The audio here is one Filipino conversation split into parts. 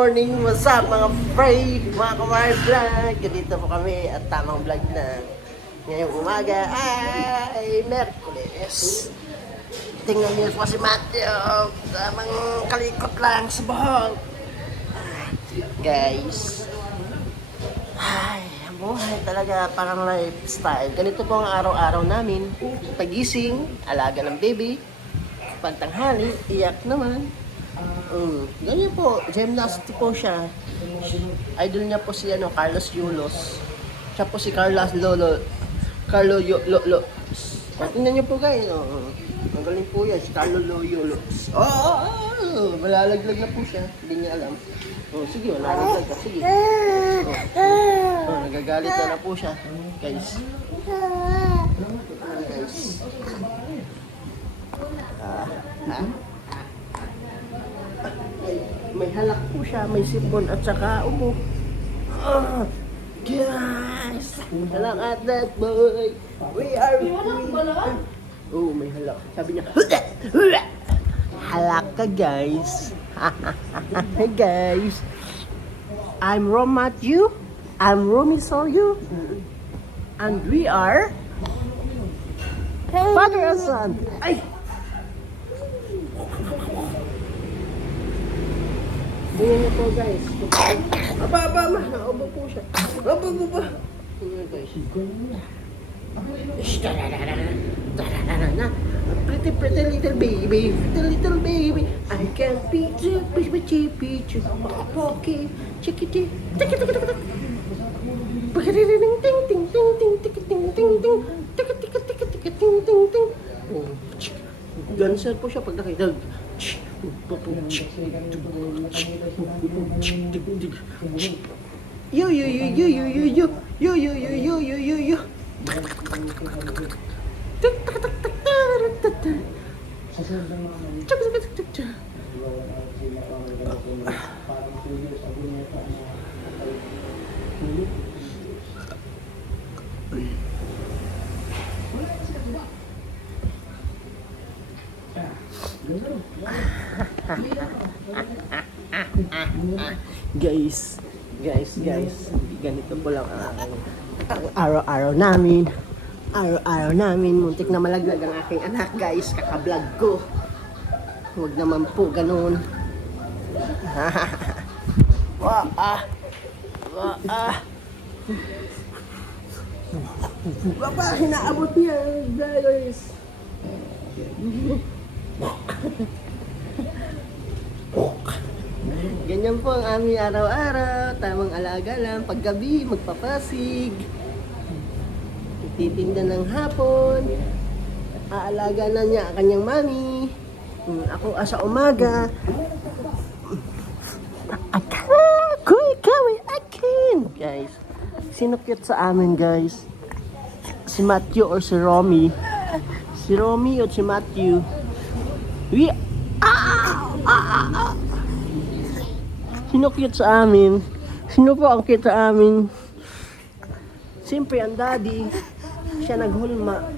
Morning, what's up mga Frey, mga Kamar Vlog. Dito po kami at tamang vlog na ngayong umaga ay Merkules. Tingnan niyo po si Matthew, tamang kalikot lang sa buhok. Guys, ay, ang buhay talaga parang lifestyle. Ganito po ang araw-araw namin. Pagising, alaga ng baby, pantanghali, iyak naman. Ganyan po, gymnastic po siya. Idol niya po si Carlos Yulos. Siya po si Carlo Yulos. Tingnan niyo po guys, ang galing po yan, si Carlo Yulos. Malalaglag na po siya, hindi niya alam. Sige, malalaglag ka, sige. Nagagalit na po siya, guys. May halak po siya, may sipon at saka ubo. Guys! Halak at that boy! We are free! May halak. Sabi niya, halak ka guys! Hey guys! I'm Rom Matthew. I'm Romy Soryu. And we are father and son. Ay! Tingnan niyo po guys. Aba, naubo po siya. Aba. Tingnan guys. Pretty little baby. I can beat you, Pocky, chickity, Gansan po siya pag nakita. Yo. Guys, ganito po lang ang araw-araw namin. Muntik na malaglag ang aking anak, guys. Kaka-vlog ko. Huwag naman po ganun. Baba, hinaabot niya, guys. Ganyan po ang aming araw-araw. Tamang alaga lang. Paggabi, magpapasig. Titinda ng hapon. Aalaga na niya ang kanyang mami. Ako sa umaga. Ako ikaw ay akin. Guys, sino cute sa amin guys? Si Matthew or si Romy? Si Romy o si Matthew? Sino cute sa amin? Sino po ang cute sa amin? Siyempre ang daddy. Siya naghulma.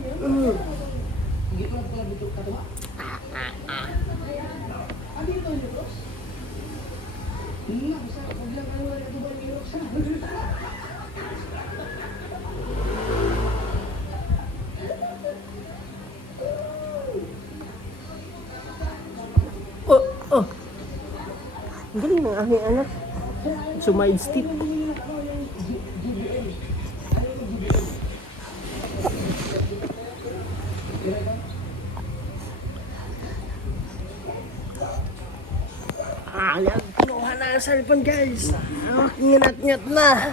Ang galing ng aking anak. Sumide step. Yan. Kinuha na ang cellphone guys. Ngat na.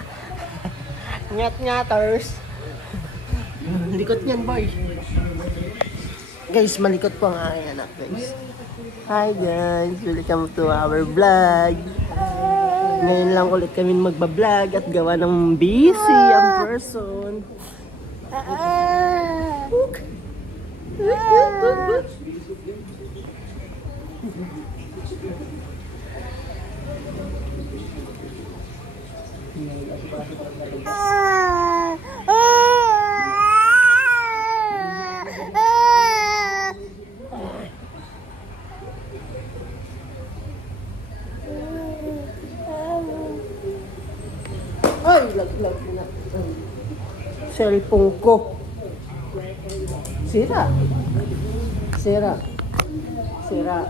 Ngat-ngaters. Likot niyan boy. Guys, malikot po ang aking anak guys. Hi guys, welcome to our vlog. Ngayon lang ulit kami magbablog at gawa ng busy ang person. Ay, laglag na. Cellphone ko. Sira. Sira. Sira.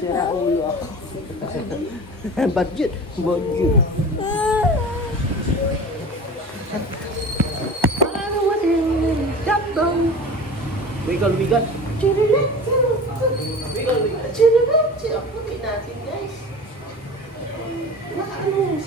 Sira ulo ako. Budget. Budget. Wiggle, wiggle. Wiggle, wiggle. Chiriretso. Puti natin, guys. Ano?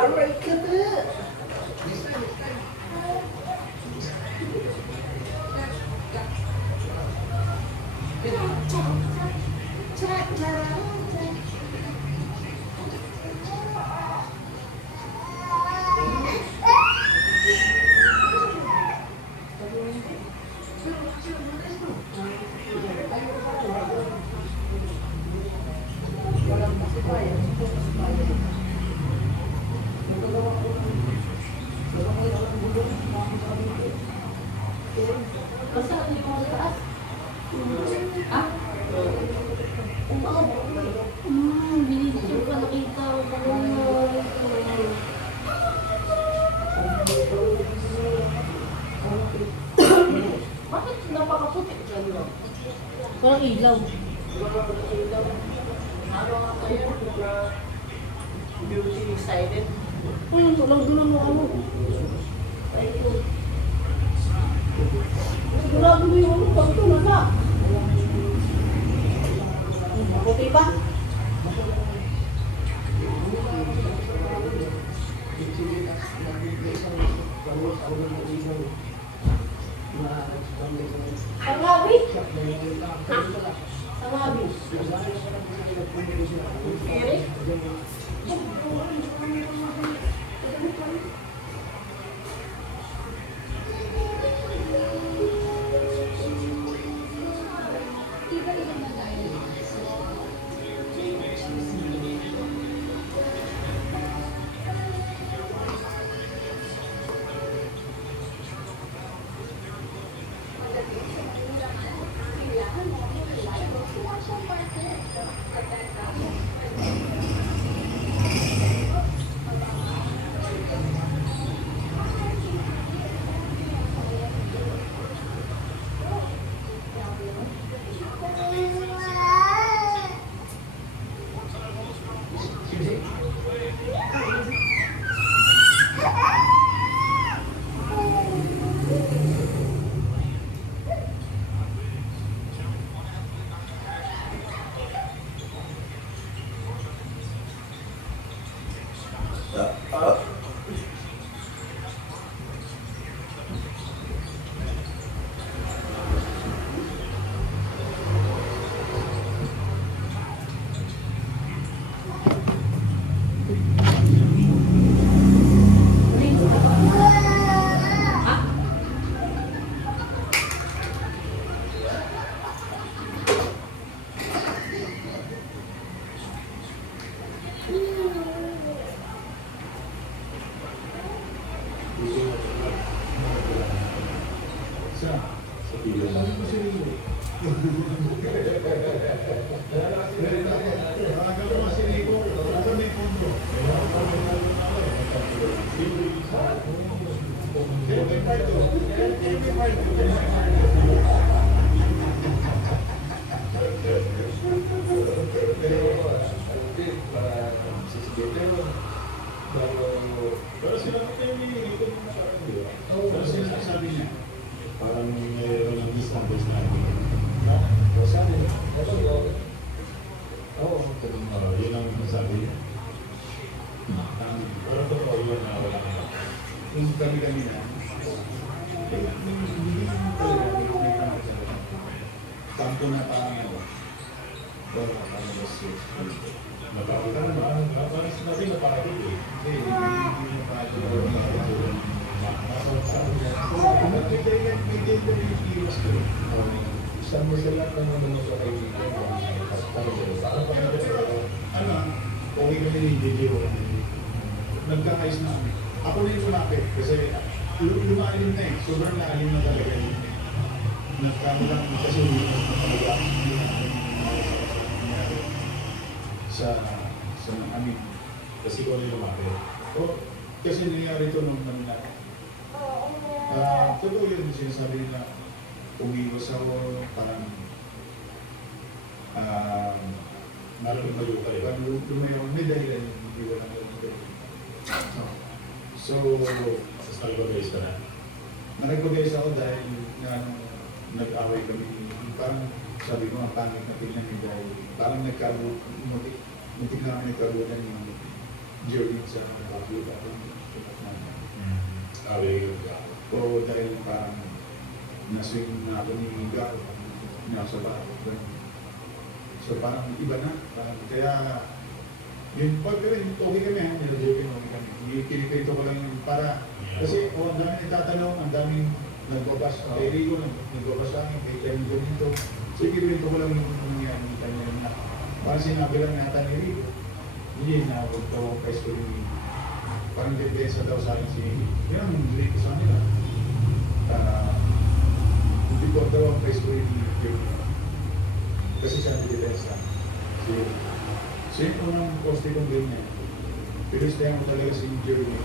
Aray ka na! Binidyo pa nakita ko. Bakit napakaputi dyan, no? Parang ilaw. Ano nga kayo na beauty excited? Ayun, walang dulo mo ano. Ayun. Sigurado mo yung ano, pagto na na. Maputi ba? Sangabi? Sangabi? Eric? Pero sila pa tayo nililito mo na parang di ba? Pero sinasabi niya, parang mayroon ng misunderstanding. No? O sabi niya, oo, yun ang masabi niya. Pero totoo yun na wala ka. Kung kami-kami na, hindi mo talaga nakikita mo talaga. Tanto na parang ano, wala ka na ba siya? Matawag ka naman, parang sinabi na parang ito eh. Kasi hindi na parang ito. Sabi niya, kung nagbigay Isang masala ka naman sa kaibigan. Parang ano, okay kami ni JJ. Nagkakais na kami. Ako na yung sumapit kasi lumalim na eh. Sobrang lalim na talaga yun. Nagkakalang kasi hindi na talaga sa amin. Kasi ko na yung lumapit. O, kasi nangyari ito nung nangyari. Totoo yun, sinasabi nila, umiwas ako, parang maraming malukay. Parang lumayaw, may dahilan yung hindi wala na yung So, sa nag-organize ka na? Nag-organize ako dahil nag-away kami. Parang sabi ko, ang pangit na tignan niya dahil parang muntik na kami nagkabutan yung journey sa kapluta. Away ka. O dahil parang naswing na ako ni Garo, nasa bahay. So parang iba na. Kaya yun, pag rin, okay kami ha, nilagyan okay kami. Kinikrito ko lang yung para, kasi ang dami nagtatanong, ang daming nagbabas, kay Rigo, nagbabas sa akin, kay Kevin dito. So kinikrito ko lang yung nangyari ni kanya na, parang sinabi lang nata ni Rigo, hindi na ako ito kay Skulini. Parang depensa daw sa akin si, yun ang hindi ko sa nila. Hindi ko daw ang kay Skulini. Kasi siya ang depensa. So yun po ng poste kong ganyan. Pinustayan ko talaga si Jeremy.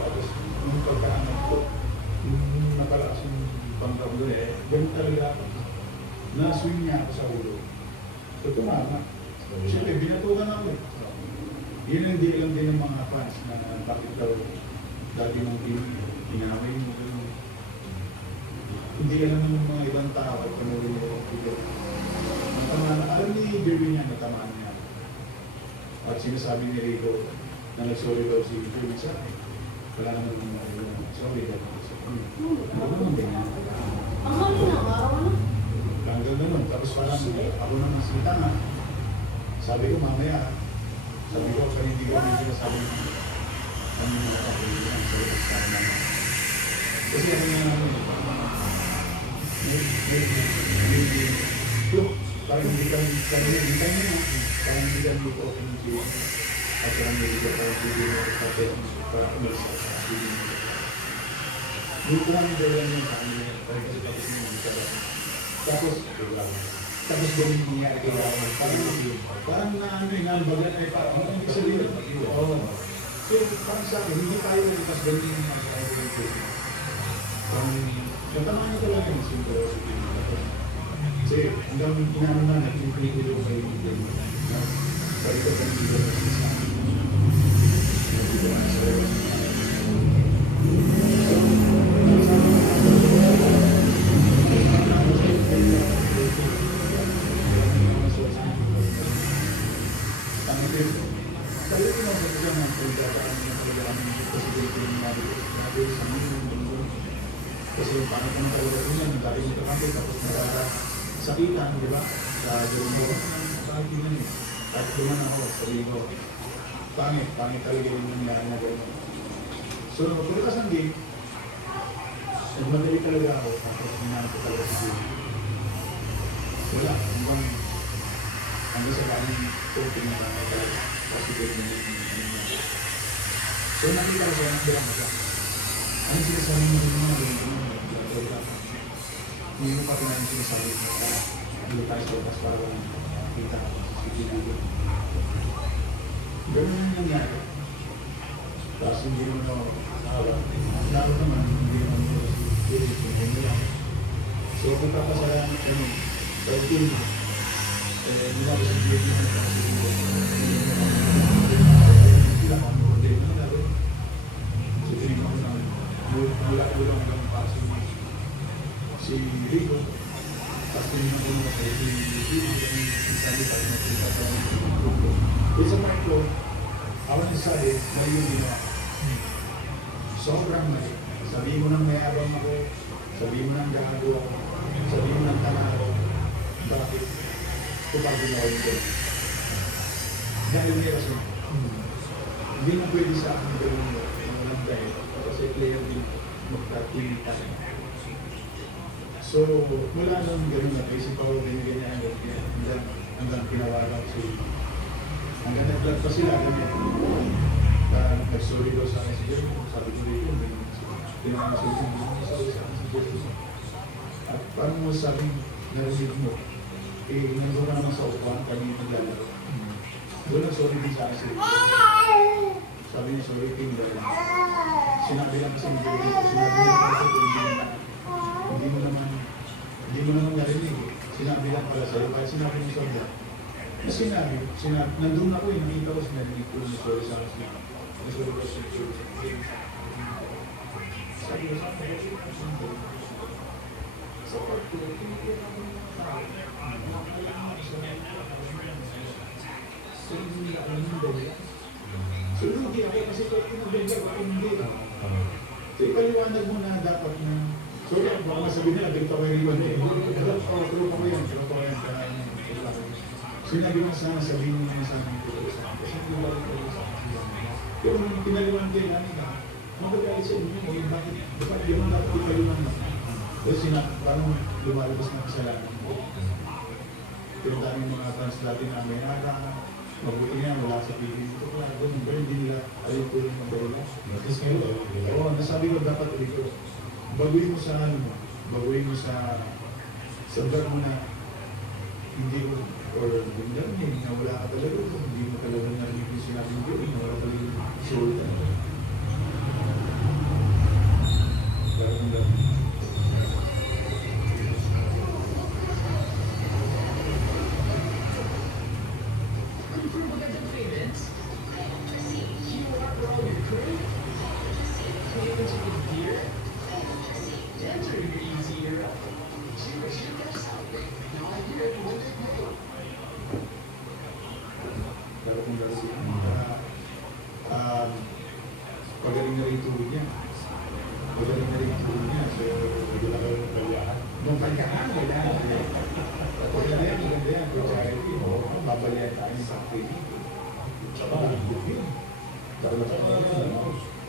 Tapos nung pagkaanak ko, nung napalakas yung pangkablo ganun talaga ako. Na-swing niya ako sa ulo. So tumama. Siyempre, binatukan ako eh. Yun ang di lang din ng mga fans na bakit daw dati mong inaway mo. Hindi alam ng mga ibang tao at panuli mo yung video. Alam ni Jeremy niya, natamaan niya. At sinasabi ni Rico na nag-sorry daw si Jeremy sa akin. Wala naman yung sorry daw. Ako naman ganyan. Ang hali na, araw na. Hanggang ganun. Tapos parang ako naman salita nga. Sabi ko mamaya, sabi ko kaya hindi ko rin sinasabi ano yung mga kapilihan sa labas ka naman. Kasi ano nga naman, parang hindi kami parang hindi kami ito hindi at parang hindi ko parang hindi mo kapit para umalis sa hindi mo. Hindi ko kami dahilan yung sa kanila parang kasi tapos mo hindi ka tapos ganun yung nangyari kay Rawan. Parang na ano yung nabagan ay parang ano yung sabihin. Oo. So parang sa akin, hindi tayo nalipas ganun yung nangyari kay Rawan. Natamaan nyo talaga yung simple. Kasi hanggang inano na nag-imprint ko kayo yung ganun. Sabi ko kung hindi ko na sa akin. Hindi ko na sa labas. Kasi paano kung talaga nila, nagdaling ito kami, tapos nagsakitan, di ba? Sa Jerome, bakit yun eh? Kahit duman ako, sabihin ko, pangit talaga yung nangyari na gano'n. So, pagkakas ng game, nagmadali talaga ako, tapos hinanap ko talaga si game. Wala, hanggang sa kaming coping na talaga, kasi gano'n yung so, nakita ko siya, nagbilang ko siya. Ano sinasabi mo yung mga ganyan? Hindi mo pa pinahin sinasabi mo. Hindi tayo sa oras para makita ka sa ginagawa. Ganun yung nangyari. Tapos hindi mo na nakawag. Lalo naman, hindi naman mo na so kung kapasayan mo kayo, pag-team mo, hindi na ko sa video mo na hindi na kami mo din. So tinignan ko namin. Mula-ulang hanggang paso si Rico. Tapos tinignan ko naman kayo si Rico. Sabi tayo nakita sa grupo. It's a micro. Awan yung sabi, mali yung ginawa. Sobrang mali. Sabihin mo nang mayabang ako. Sabihin mo nang gago ako. Sabihin mo nang tanga ako. Bakit? Kapag ginawa yung gano'n. Dahil may rason. Hindi na pwede sa akin gano'n mo. Walang dahil. Kasi player din magka-team tayo. So, So, mula nung gano'n na, naisip ako, ganyan, hanggang pinawagan ko sila. Hanggang nag-vlog pa sila, ganyan. Nag-sorry daw sa akin si Jerry, sabi ko rin yun, pinakasorry sa akin si Jerry. At parang mo sabing narinig mo, nandun ka naman sa upuan, kami naglalaro. Doon nag-sorry din sa akin si Jerry. Sabi niya, sorry, King, dahil sinabi lang kasi ni Jerry, sinabi niya kasi hindi mo naman narinig. Sinabi lang pala sa'yo, kahit sinabi mo sa vlog. Sinabi, nandun ako nakita ko sinarinig ko na sorry sa akin. Sorry ko sa akin. Sabi ko sa akin, sa part ko, so, hindi ako kasi pinabigyan ko hindi. So, ipaliwanag mo na dapat na so, baka masabi nila, dito kayo iwan eh. Pero pa ko yan. Sinabi mo sana, sabihin mo na sa amin. Kasi hindi ba rin ko sa akin. Pero nung pinaliwanag kayo namin na, magagalit sa inyo, bakit? Dapat di mo dapat ipaliwanag. Kasi parang lumalabas na kasalanan mo. Pero daming mga fans dati namin, mabuti nga, wala sa TV. Ito ko lang, pero hindi nila ayaw ko yung magdala. Tapos ngayon, oo, nasabi ko dapat ulit ko. Baguhin mo sa baguhin mo sa vlog mo na hindi mo, or hindi na wala ka talaga, hindi mo talaga narinig yung sinabi mo, na wala talaga yung soul talaga. Parang ang dami. Pagaling na rin tulog niya. Pagaling na rin tulog niya. So, hindi na kayo magkaliyahan. Nung pagkaan, wala. Maganda yan, maganda yan. Kung charity, babalihan tayo sa activity. Tsaka, yun.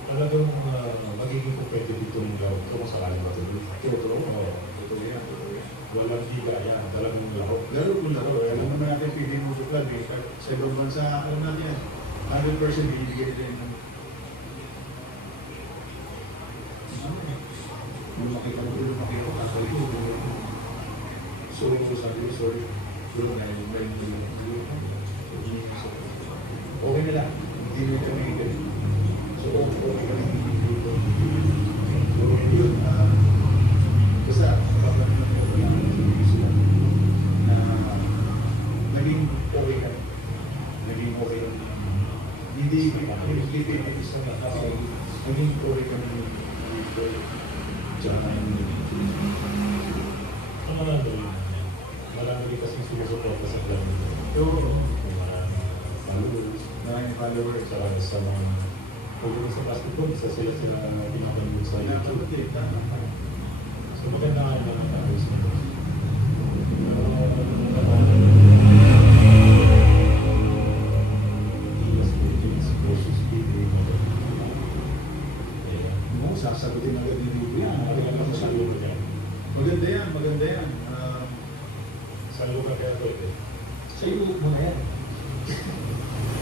Talagang magiging competitive yung laro kung sakali matuloy. Totoo. Totoo yan. Walang higa yan, talagang laro. Laro kung laro. Alam naman natin, pili mo sa club. Sa ibang bansa, alam natin yan. 100% binibigyan din ng lumaki ko, actually ko. Sorry ko sabi ko, sorry. Bro, okay na lang. Hindi mo ito may galing. So, okay ka lang. So, yun. Basta, kapag wala sila na naging okay ka. Naging okay ka. Hindi isa na kasi naging okay ka dito. Tsaka Ang marami kasi sumusuporta sa plan nito. yung Followers, maraming followers. saka sa mga pagdating sa basketball, isa sila pinapanood sa YouTube. So maganda nga yung mga tao sa Sasagutin agad ni Bibo yan. Maganda yan. Maganda yan. Saan lugar kaya pwede? Sa iyo mo na yan.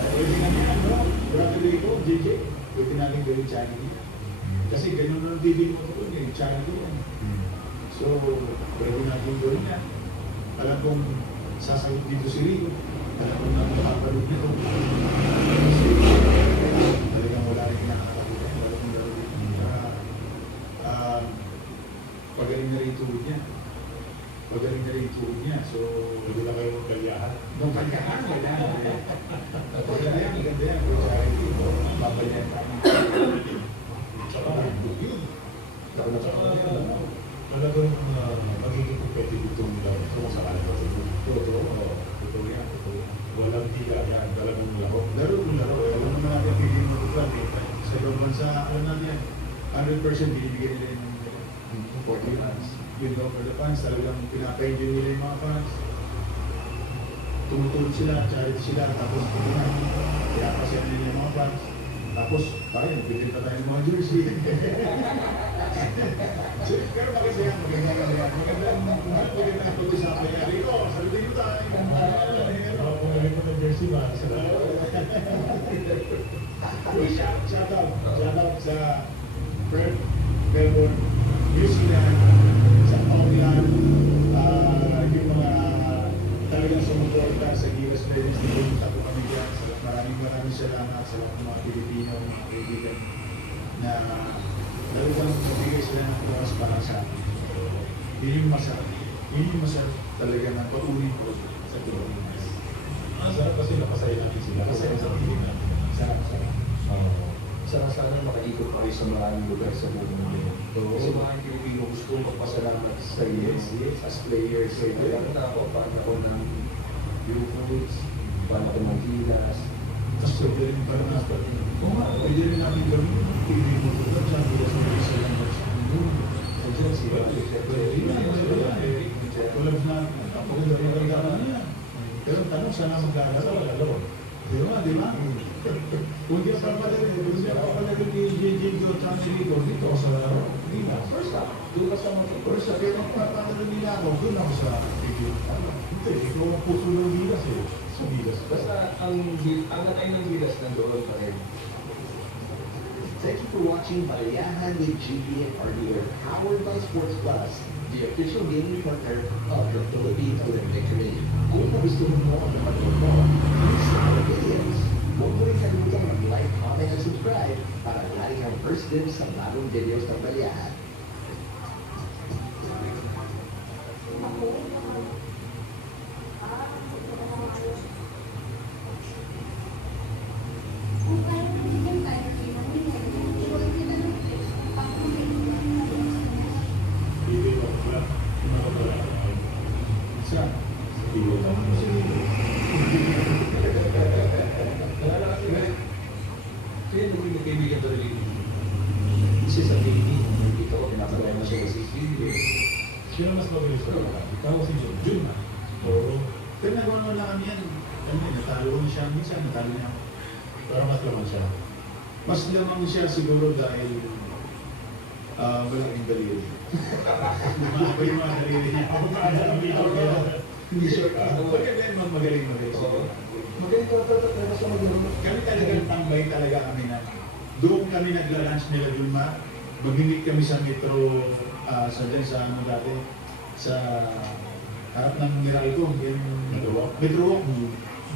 Pwede na yan, no? Grabe ko, JJ. Pwede natin gawin charity. Kasi ganun lang bibili ko ito, yung charity yan. So, pwede natin gawin yan. Alam kong sasagot dito si Rico. Alam kong napapalog nito. Kasi talagang wala rin kinakatakutan. Wala kong gawin. Pagaling na rin tulog niya. Pagaling na rin tulog niya. So, Pwede na kayo magkaliyahan. nung pagkaan, wala. Maganda yan, maganda yan. Kung sa akin dito, babalihan tayo. Tsaka, Yun. talagang magiging competitive yung laro kung sakali matuloy. Totoo. Totoo yan. Totoo yan. Walang higa yan, talagang laro. Laro kung laro. Alam naman natin, pili mo ito club. Sa ibang bansa, alam natin yan. 100% binibigyan nila yung 40 fans. Yun daw for the fans, talagang pinapa-enjoy nila yung mga fans. Tumutulog sila, charity sila, tapos pinapasyan nila yung mga fans. Tapos, parang, bigyan pa tayo ng mga jersey. Pero makasaya, maganda. para sa akin. Yun yung masarap. Yun yung masarap talaga na patuloy ko sa Pilipinas. Ang sarap kasi napasaya natin sila. Kasi ang sarap din natin. Sarap. Sana makaikot pa kayo sa maraming lugar sa buong mundo. Kasi mga Pilipino gusto magpasalamat sa iyo as players. So, kaya na ako, panahon ng U-Foods, panahon ng Gilas. Tapos pwede rin para na oo nga, pwede rin namin gawin. Pwede mo ito doon, sabi ka sa mga isa lang. Nandiyan si Tulad na, maganda na niya. Pero tanong, sana maglalaro? Di ba? Kung di pa pala ni JJ Go Chancery dito ako sa Gilas. First up, doon ka sa mga Pero sa kaya magpapatalo nila ako, doon ako sa Gilas. Hindi, ikaw ang puso ng Gilas eh. Sa Gilas. Basta ang natay ng Gilas nandoon pa rin. Thank you for watching Baliahan with GB and RDR, powered by Sports Plus, the official gaming partner of the Philippines Olympic Committee. Kung nagustuhan mo ang napanood mo, please share the videos. Huwag mo rin kalimutan mag-like, comment, and subscribe para lagi kang first dibs sa bagong videos ng Baliahan. Hindi ko wala. Sa Hindi ko Kaya naging kaibigan to rin. Isa sa gaming, ikaw, pinapalaya mo siya kasi Sino mas mabilis ko? Ikaw si Jun. Jun na. Oo. pero nagawa na kami yan. Ano yun, natalo ko na siya. Minsan natalo niya ako. Pero mas laman siya. Mas lamang siya siguro dahil malaking daliri. Lumaba yung mga daliri niya. Ako na alam dito. Hindi siya. Maganda yung magaling. magaling ka talaga sa maglaro. Kami talagang tambay talaga kami na doon kami nagla-lunch nila Dulma. Mag-meet kami sa metro, sa dyan sa ano dati, sa harap ng Meralco, yung Metro Walk.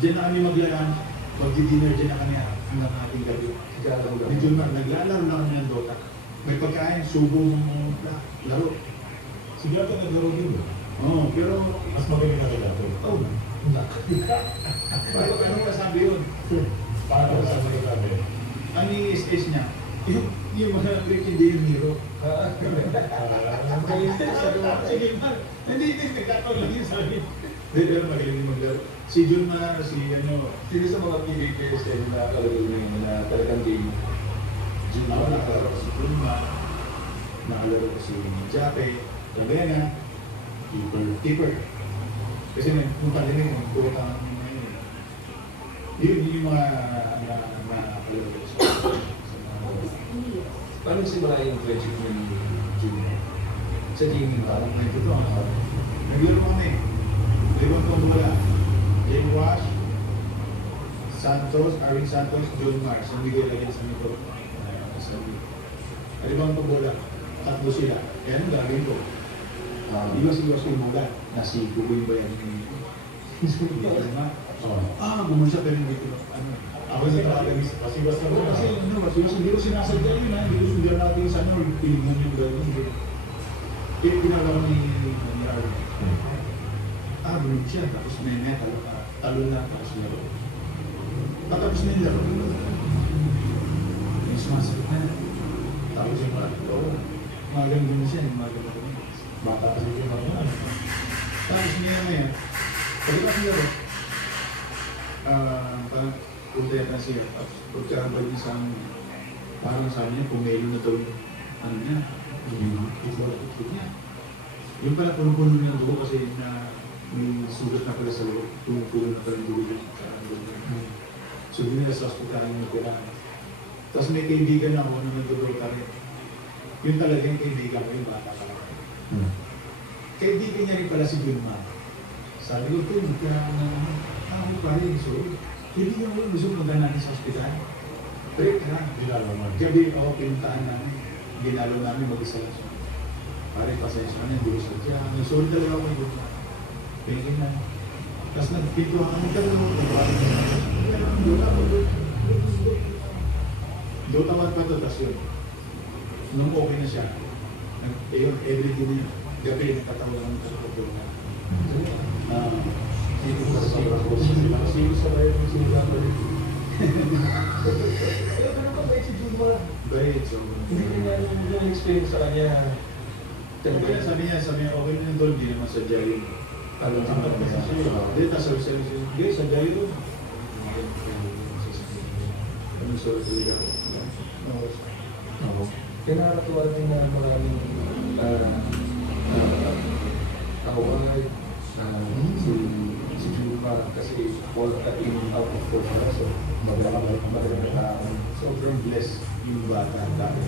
Diyan na kami magla-lunch, magdi-dinner dyan na kami hanggang ating gabi. Ni Dulma, naglalaro lang kami ng Dota. May pagkain, subo ng laro. Si Gato naglaro din. Oo, pero Mas magaling na kay Gato. oh, ano masabi yun? Paano sa mga gabi? Ang i-stress niya, yung mga break hindi yung hero. Sige, Mark. Hindi, nagkataon lang yun sabi. Hindi, pero magaling yung maglaro. Si Jun na, si ano, Sino sa mga PBA players kayo na kalaro niyo na talagang game? ako nakalaro ko si Jun Ma, nakalaro ko si Jape, Tabena, Keeper. Kasi nung pandemic, nagtuwa ka ngayon. Yun yung mga nakalaro ko sa Paano simula yung friendship niyo ni Junior? Sa gaming parang parang may ito. Naglaro kami. Limang pamula. Jane Wash, Santos, Arvin Santos, John Mars. Yung bigay lagyan sa nito. Limang pamula. Tatlo sila. Kaya anong gagawin ko? Iwas-iwas ko yung mga nasiguin ba yan? Gumun siya pero hindi ko. Ako sa tawagan kasi basta mo Kasi hindi ko sinasadya yun ha. Hindi ko sundan natin sa ano. Pilignan yung gagawin. Kaya ginagawa ni Arvin. Gumun siya. Tapos may talon na. Tapos laro. Patapos na yung laro. May sumasagot na. Tapos yung mga ganun siya. Mga ganun. bata kasi yung mga Tapos niya ngayon, pagkatapos niya rin, parang punta yata siya, tapos pagkarambal niya sa amin, parang sabi niya, pumelo na daw yung, ano niya, yung itlog niya. Yung pala, punong-puno niya ng dugo kasi na may sugat na pala sa loob, punong-puno na pala yung dugo niya. So, hindi nila sa hospital yung natira. Tapos may kaibigan ako na nag-doktor rin. Yun talaga yung kaibigan ko, yung bata ka lang. Kaibigan niya rin pala si Vilma. Sabi ko, Tim, kaya ako pa rin. So, kaibigan ko, gusto mo natin sa hospital. Break na. ginalaman. Gabi ako, pinuntahan namin. Ginalo namin mag-isa lang siya. Pare, pasensya na, hindi ko sadya. Sorry talaga ako yung Vilma. Pwede na. Tapos nagpinto ako, Dota 1 pa ito, tapos yun. Nung okay na siya, Eh yun, everyday na yun. Gabi, nagkatawa lang sa kapatid na. Sino sa bayan yung sinasabi? Pero ganun pa ba si Juma? Bait, so... Hindi niya yung experience sa kanya. Sabi niya, okay na yung Dolby naman sa Jaya. Alam mo ba kasi siya? Hindi, nasa services. Hindi, sa Jaya doon. Ano sa tuloy ako? Oo. Kaya nakakatuwa din na maraming kahuwag si Juma kasi all in out of court na. So, magandang tao. Sobrang blessed yung bata dahil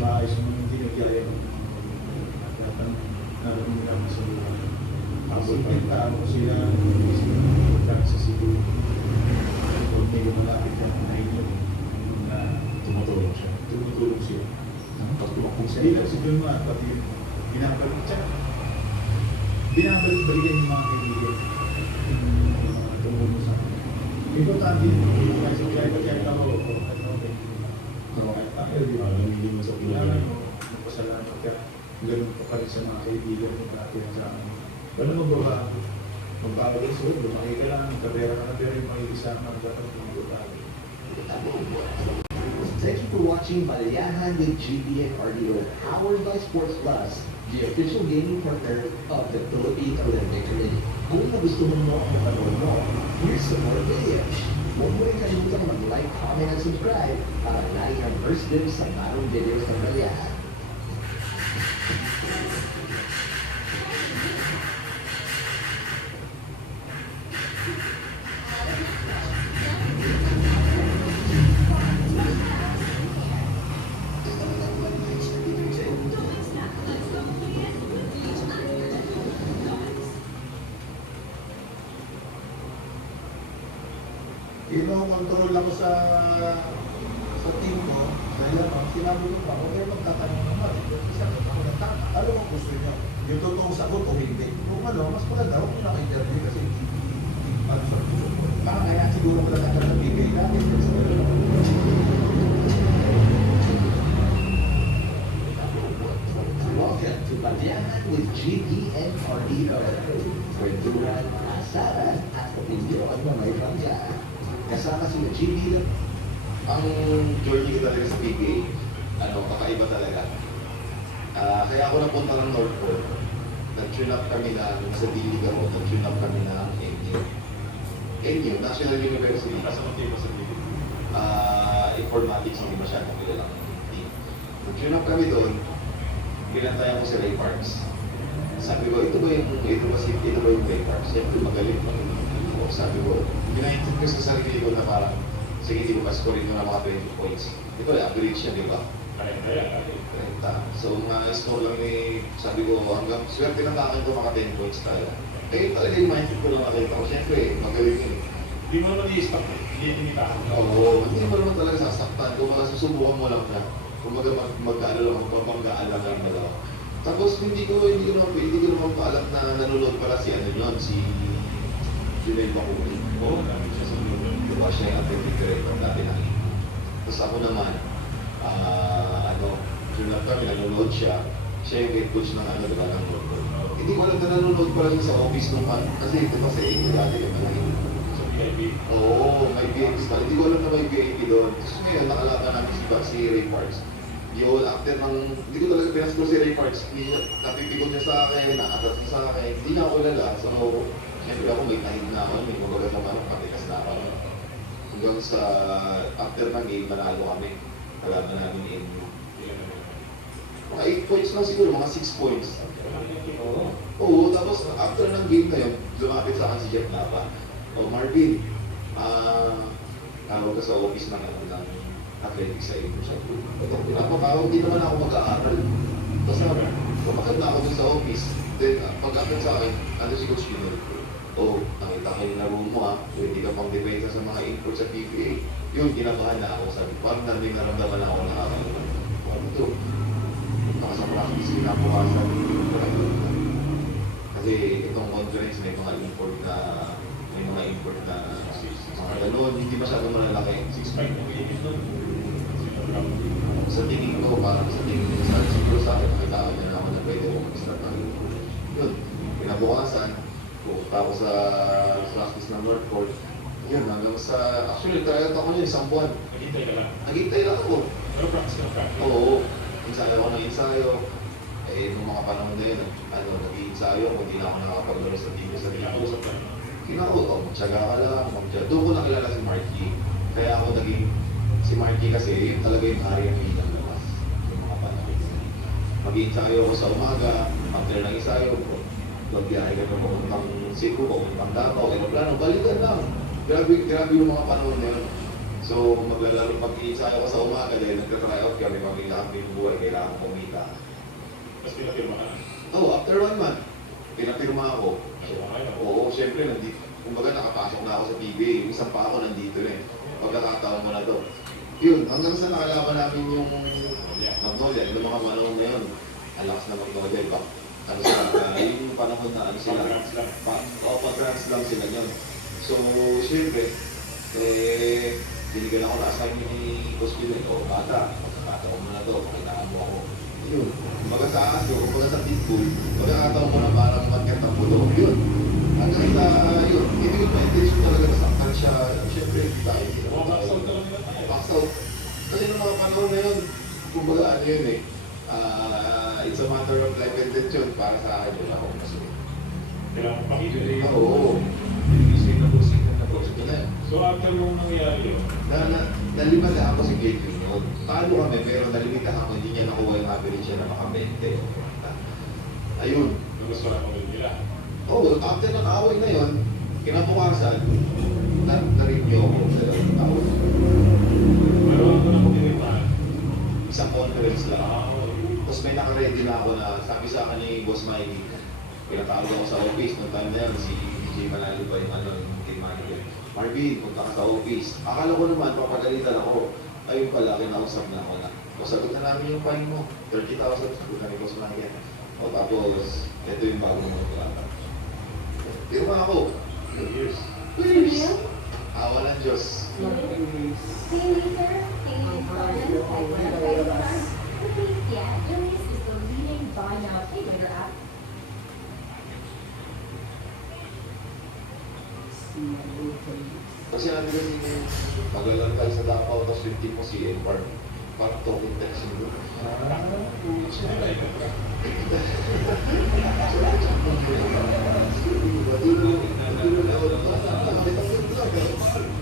maayos mo yung tinagaya mo. Nararamdaman sa mga habol pa yung tao sila sa Cebu. Kung medyo malapit na inyo na Tumutulong siya. tumutulong siya. Pag tumakbong siya. Hindi lang si Vilma, pati binabalik-balikan yung mga kaibigan. Yung mga tumulong sa akin. Importante yun. Kahit ako, Hindi mo sa kailangan mo magpasalamat ka. Ganun ka pa rin sa mga kaibigan mo dati sa akin. Wala mo ba magbago sa huwag, lumaki ka lang, kabera ka na, pero yung makikisama ka dapat yung magbago. Thank you for watching Balayahan with GB and RDO, powered by Sports Plus, the official gaming partner of the Philippine Olympic Committee. Kung nagustuhan mo ang panood mo, here's some more videos. Huwag mo rin kalimutan mag-like, comment, and subscribe para lagi ang first dibs sa bagong videos ng Balayahan. Ino-control ako sa team ko. Dahil sinabi ko pa, huwag kayo magtatanong naman. Isa ko ako nagtaka. Ano ang gusto niyo? Yung totoong sagot o hindi? Kung ano, mas maganda, huwag mo naka-interview kasi baka kaya siguro pala nagbibigay natin. Welcome to Balayahan with GB and RDO. Kwentuhan, asaran, at opinyon na may bangga. Kasama sila GB lang. Ang journey ko talaga sa PBA, kakaiba talaga. Kaya ako napunta ng North Pole. Nag-tune up kami sa D-League ako, nag-tune up kami ng NU. NU, National University. Kasi ang team sa TV. Informatics, hindi masyadong kilalang team. Nag-tune up kami doon, pinantayan ko si Ray Parks. Sabi ko, ito ba yung Ray Parks? Siyempre magaling pa. Sabi ko, pinaintip ko sa sarili ko na parang, sige, hindi ko pa-scoring ko na mga 20 points. Ito ay average siya, di ba? Kaya. 30. So, mga score lang sabi ko, hanggang swerte ng akin ko maka 10 points tayo. Eh, talaga yung mindset ko lang nakita ko. Siyempre, magaling yun. Hindi mo naman i-stop eh. Hindi tinitahan. Oo, hindi mo naman talaga sasaktan. Kung susubukan mo lang na, kung magpapanggaan lang ang dalawa. Tapos, hindi ko naman paalam na nanonood pala si Junel Bakuri. Oo, dami siya sa loob. Diba siya yung athletic director dati na. Tapos ako naman, Junel kami, nanonood siya. Siya yung head coach ng diba, ng Northport. Hindi ko alam na nanonood pala siya sa office nung kasi diba sa inyo dati kami na yun. Sa VIP. Oo, may VIP pa. Hindi ko alam na may VIP doon. Tapos ngayon, nakalaban namin si Ray Parks. Yung after hindi ko talaga pinascore si Ray Parks. Napipikon niya sa akin, nakatat niya sa akin. Hindi na ako kilala. So, siyempre ako may tahid na ako, may kumbaga sa manok, matikas na ako. Hanggang sa after ng game, manalo kami. Kalaban namin in mga 8 points lang siguro, mga 6 points. Oo, tapos after ng game na yun, lumapit sa akin si Jeff Napa. Marvin, tawag ka sa office ng athletics sa April sa pool. Napapawag din naman ako mag-aaral. Tapos kapagod na ako dun sa office. Then, pag-upload sa akin, si Coach Junel. Nakita ko yung laro mo pwede ka pang depensa sa mga import sa PBA. Yun, kinabahan na ako. Sabi, parang naramdaman ako nakakalaman. Ano ito? Sa practice, kinabukasan. Kasi itong conference may mga import na mga ganun, hindi masyadong malalaki. 6'5" yung iibig doon. Sa tingin ko, parang sa tingin ko, siguro sa akin, nakita ko na ako na pwede ako mag-start ng yun. Kinabukasan, pupunta ako sa practice ng North Court. Yun, hanggang sa, actually, tryout ako yun, isang buwan. Naghintay ka lang. Naghintay lang ako. Pero practice ka practice. Oo, ensayo ako ng ensayo. Eh, nung mga panahon na yun, nag-i-ensayo ako, hindi na ako nakapaglaro sa team sa dito. Kinakusap ka. Kinakausap, magtsaga ka lang, magtsaga. Doon ko nakilala si Marky. Kaya ako naging, si Marky kasi, yun talaga yung hari ng pinang labas. Yung mga panahon. Mag-i-ensayo ako sa umaga, after ng ensayo, magbiyahe ka na pumuntang Cebu, pumuntang Davao, aeroplano, balikan lang. Grabe yung mga panahon na yun. So, maglalaro pag-i-ensayo ko sa umaga, dahil nagka-tryout kami, mag-ilakap yung buhay, kailangan kumita. Tapos pinapirma ka na. Oh, after 1 month, pinapirma ako. Nagawa kayo. Oo, syempre, nandito. Kumbaga nakapasok na ako sa PBA, yung isang pa ako nandito na eh. Pagkakataon mo na to. Yun, hanggang sa nakalaban namin yung Magnolia, yung mga panahon na yun. Ang lakas na Magnolia, ba? Ano sila, yung panahon na ano sila. Pag-grants lang. Pag-grants lang sila yun. So, syempre, binigyan ako na assignment ni Coach Pinoy. O, bata, pagkakataon mo na to, pakitaan mo ako. Yun. Kumbaga sa aso, kumbaga sa pitbull, pagkakataon mo na parang mag-get ang pulo. Yun. Hanggang sa, yun, hindi ko ma-intention talaga na saktan siya. Siyempre, hindi tayo. Mga box out ka lang nila tayo. Box out. Kasi nung mga panahon na yun, kumbaga ano yun eh, it's a matter of life and death yun para sa akin yun ako. Kailangan pakibili. Oo. So after nung nangyari yun, Nalimitahan ako si Clayton yun. Talo kami, pero nalimitahan ako, hindi niya nakuha yung average niya na maka-20. Ayun. gusto na ko nila. Oo, after ng away na yun, kinabukasan, na-review ako sa dalawang taon. Pero ano na kung pinipaan? Isang conference lang. Oo. Tapos may nakaready na ako na sabi sa akin ni Boss Mikey, pinatawag ako sa office noong time na yun, si DJ Manalo ba yung ano, yung team manager. Marvin, punta ka sa office. Akala ko naman, papagalitan ako. Ayun pala, kinausap na ako na. So, sagot na namin yung fine mo, 30,000, sagot na ni Boss Mikey. O tapos, ito yung bagong kontrata. Pero ako, 2 years. 2 years. Awa ng Diyos. Kasi natin kasi maglalang tayo sa Davao, tapos yung team mo si Edward. Parang talking text yun doon.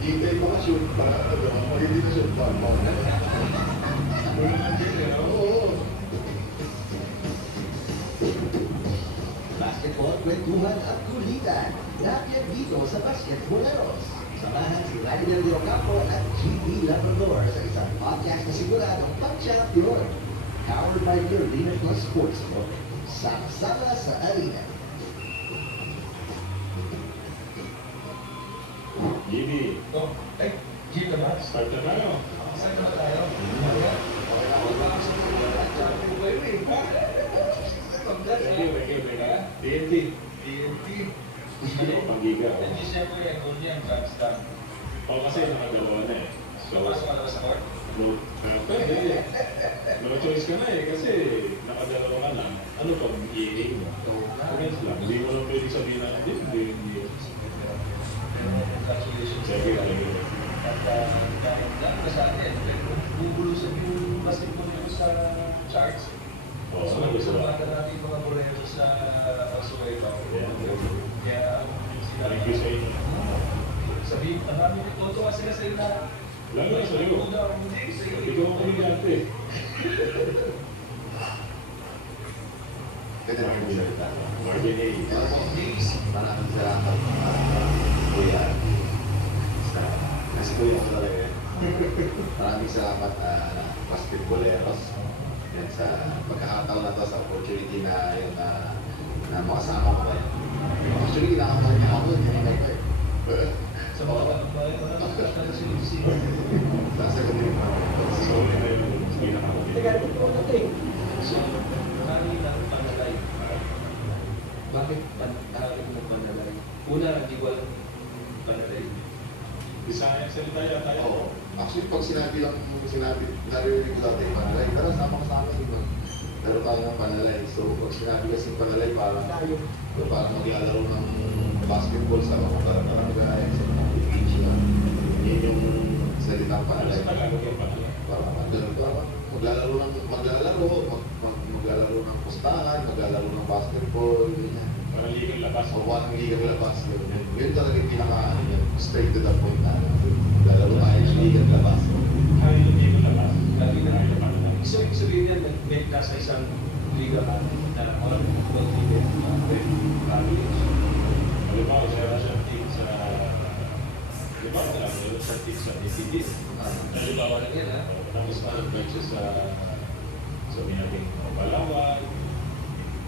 Hintay mo ka shoot para hindi na shoot pa. Oo. Basketball, kwentuhan at kulitan. Lapit dito sa Basketboleros. Samahan si Ryder de Ocampo at GP Labrador sa isang podcast na simula ng Pag-Champion. Powered by Carolina Plus Sportsbook. Sama-sama sa arena. Gini, Oh, ay, Gino naman. start na tayo. Saan naman tayo? TNT. TNT. Ano, panggiga. Hindi siyempre yung goal niya, Grand Slam. O kasi nakadalawa na eh. So, Pasok ka na sa court. pwede. No choice ka na eh, kasi nakadalawa ka na. Ano pag i-aim mo? Against lang. Hindi mo lang pwede sabihin na, hindi. Congratulations. Sige, sige. At dahil lang na sa atin, bubulusan yung basketball nito sa charts. Oo, So, ano gusto mo? sumata natin yung mga boleto sa Asueto. Kaya, Thank you sa inyo. sabihin, marami tutuwa sila sa ina. Lalo na sa'yo. Ikaw ang kumigante. Ganda naman yung salita. Marvin Hayes. Maraming salamat, Kuya. Kasi Kuya ko talaga yan. Maraming salamat, basketboleros. Yan sa pagkakataon na to, sa opportunity na yun na makasama ko kayo. Actually, kinakamal niya ako, hindi na kayo. Sa mga kapatbayan, marami ka sila. Sasagutin mo. So, ito yung pinakakulit. So, marami ng panalay. Bakit marami ng panalay? Una, hindi ko alam panalay. Bisaya, salita yata yun. Oo. Actually, Actually, pag naririnig ko dati yung panalay, tara, sama ka sa akin. Pero tayo ng panalay. So, pag sinabi kasi yung panalay, parang maglalaro ng basketball sa mga barangay, sa mga beach na. Yun yung salitang panalay. Maglalaro ng pustahan, maglalaro ng basketball, ganyan. Para ligang labas. So, one ligang labas. Yun talaga yung pinaka, straight to the point na. Maglalaro tayo ng ligang labas. Kaya yung ligang labas. Lagi na Kaya naman na. So, ibig sabihin yan, nag-met ka sa isang liga ka na on football team Halimbawa, siya team sa... Halimbawa, meron siya team sa ACT. Halimbawa na yan, ha? Tapos parang benches sa... Sabi natin, Palawan,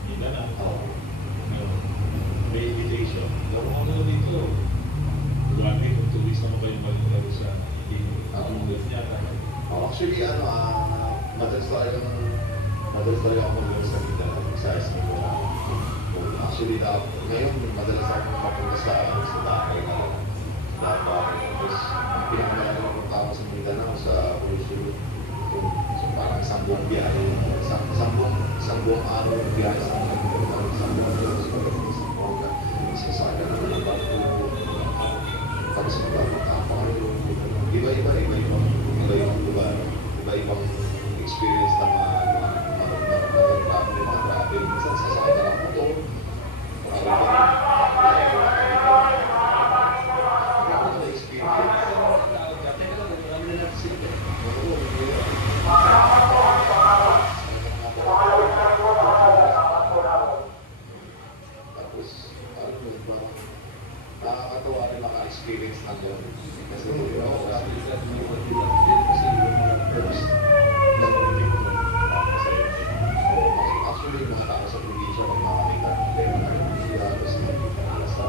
Mindanao. May invitation. Laro ako dito. 1 week o 2 weeks naman kayo maglaro sa English niya. Actually, madalas talaga ako maglaro sa Mindanao, sa SM. Actually, ngayon, madalas ako mapunta sa Takay na lang. Tapos, ang pinakamalaki na punta ako sa Mindanao, sa Urusu. So, parang isang buong biyahe. Isang buong araw yung biyahe sa Mindanao. Isang buong araw sa Mindanao. Sasaya na ng bato. Tapos magpapunta ako kayo. Iba-ibang lugar. Iba-ibang experience na mga travel. Minsan sasakay na lang ito. Tapos, nakakatawa rin maka-experience ng gano'n. Kasi actually, mga tao sa probinsya, pag makakita, pero tapos sa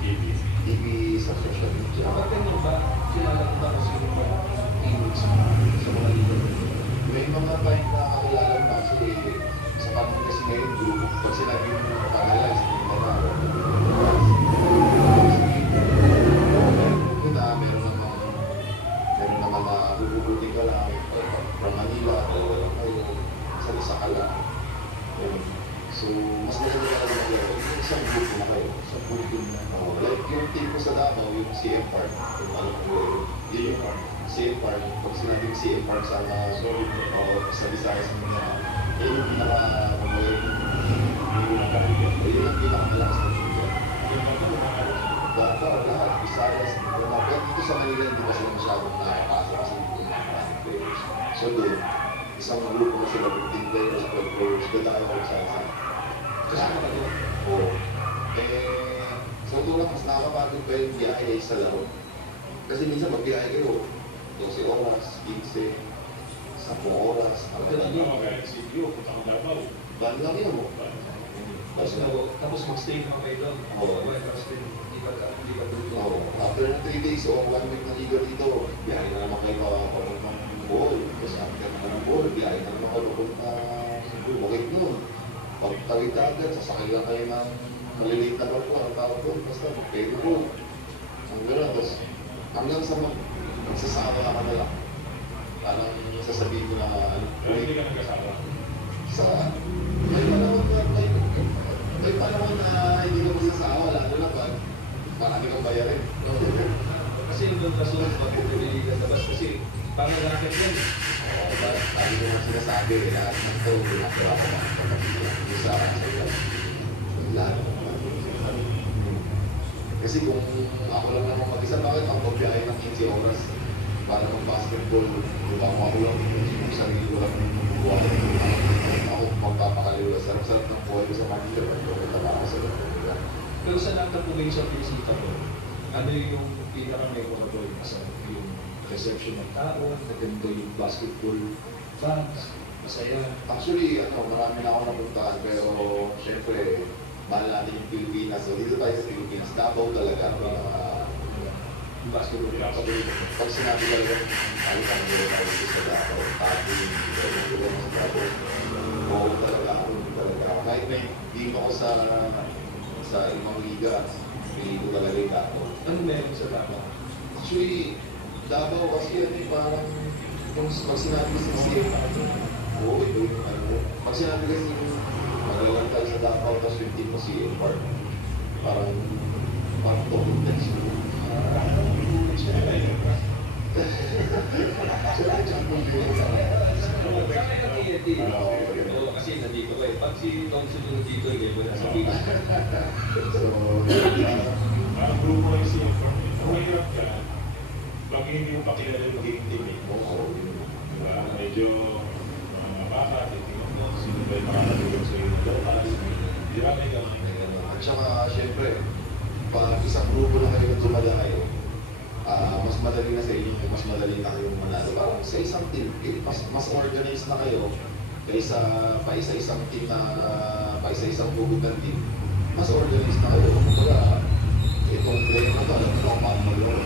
TV, sa social media. Kapag mo ba, kilala ko ba kasi yung mga teammates mo sa mga liga? May mga time na kakilala mo kasi sa panahon kasi ngayon group, pag sinabi mo pangalas, meron naman na bububuti ka lang from Manila, walang kayo, sa isa ka lang. So, mas maganda ka lang mag-laro. Isang group na kayo, sa group na. Like yung team ko sa Davao, yung CM Park, yung alam ko, yun yung CM Park. Pag sinabing CM Park sa sa Visayas mga, yun yung pinaka-magaling. Yun ang pinaka-malakas na team. Lahat, Visayas, pero dito sa Manila, hindi pa sila masyadong nakapasok kasi dito na maraming players. So doon, isang group na sila, 15 players, 12 players, doon tayo ako sa isa. Kasama ka doon? Oo. So doon lang, mas nakakapagod pa yung biyahe sa laro. Kasi minsan mag-biyahe kayo, 12 oras, 15, 10 oras. Ban lang yun mo. Tapos mag-stay na kayo doon. Oo. Hindi ka dito. After 3 days o 1 week na liga dito, biyahe na naman kayo papunta ng Bohol. Kasi after naman ng Bohol, biyahe na naman kayo papunta Bukit nun. Pagtawid agad, sasakay lang kayo ng maliliit na barko, ang tawag doon, basta pwede po. Ang gano'n, tapos hanggang sa magsasama ka na lang. Parang sasabihin ko na, Hindi ka nagkasama. sa may panahon na hindi ka magsasama, lalo na pag marami kang bayarin. Kasi yung doon kasunod, pag-ibig ka labas kasi pang-racket yan. Lagi ko nga sinasabi, lahat ng ito, ginagawa ko sa lahat. Kasi kung ako lang naman mag-isa, bakit ako magbiyahe ng 15 oras para mag-basketball? Kung ako lang yung sarili ko lang buwan. Ako magpapakaliwa. Sarap-sarap ng buhay ko sa Manila. Pagkakita pa ako sa Manila. Pero sa lahat ng probinsya pinisita ko, ano yung pinaka-memorable sa yung reception ng tao, naganda yung basketball fans, masaya. Actually, marami na ako napuntahan, pero syempre, mahal natin yung Pilipinas. So dito tayo sa Pilipinas, Davao talaga. Yung basketball fans. Pag sinabi talaga, ano ka nila tayo dito sa Davao, tabi, dito sa Davao. Oo talaga, ako talaga. Kahit may game ako sa ibang liga, pili ko talaga yung Davao. Ano meron sa Davao? Actually, Davao kasi yan eh, parang kung pag sinabi kasi oo, ito yung ano, pag sinabi kasi yung magalawan tayo sa Davao, tapos yung team mo si Park, parang total text mo. Oo, kasi nandito ko eh. Pag si Tom sunod dito, eh, wala sa pila. So, Ang grupo ay si kung mahirap ka, pag hindi mo pakilala yung magiging teammate mo, diba? Medyo mabaka, titignan mo, sino ba yung makakatulong sa iyo local, di ba may gamay? at saka, syempre, pag isang grupo na kayo na tumala kayo, mas madali na sa inyo, mas madali na kayong manalo. Parang sa isang team, mas organized na kayo kaysa pa isa-isang team na pa isa-isang group ng team. Mas organized na kayo. Kumbaga, itong player na to, alam mo kung paano mag-laro.